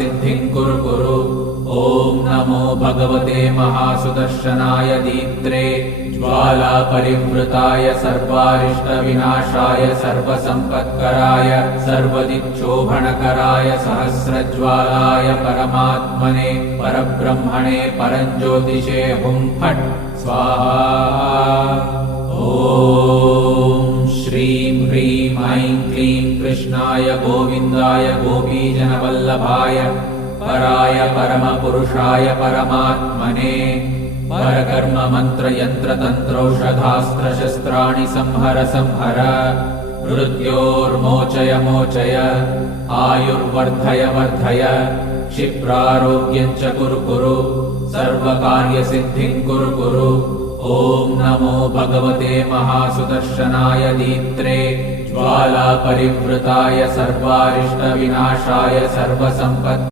सिद्धिं कुरु कुरु। ॐ नमो भगवते महासुदर्शनाय दीप्त्रे ज्वाला परिवृताय सर्वारिष्टविनाशाय सर्वसम्पत्कराय सर्वदिक्शोभनकराय सहस्रज्वालाय परमात्मने परब्रह्मणे परञ्ज्योतिषे हुं फट् स्वाहा। ॐ श्रीं ह्रीं ऐं क्लीं कृष्णाय गोविन्दाय गोपीजनवल्लभाय पराय परमपुरुषाय परमात्मने परकर्म मंत्र यंत्र तंत्रौषधास्त्र शस्त्राणि संहर संहर। मृत्योर्मोचय मोचय आयुर्वर्धय वर्धय क्षिप्रारोग्यं च कुरु कुरु सर्वकार्यसिद्धिं कुरु कुरु। ॐ नमो भगवते महासुदर्शनाय दीप्त्रे ज्वाला परिवृताय सर्वारिष्टविनाशाय सर्वसम्पत्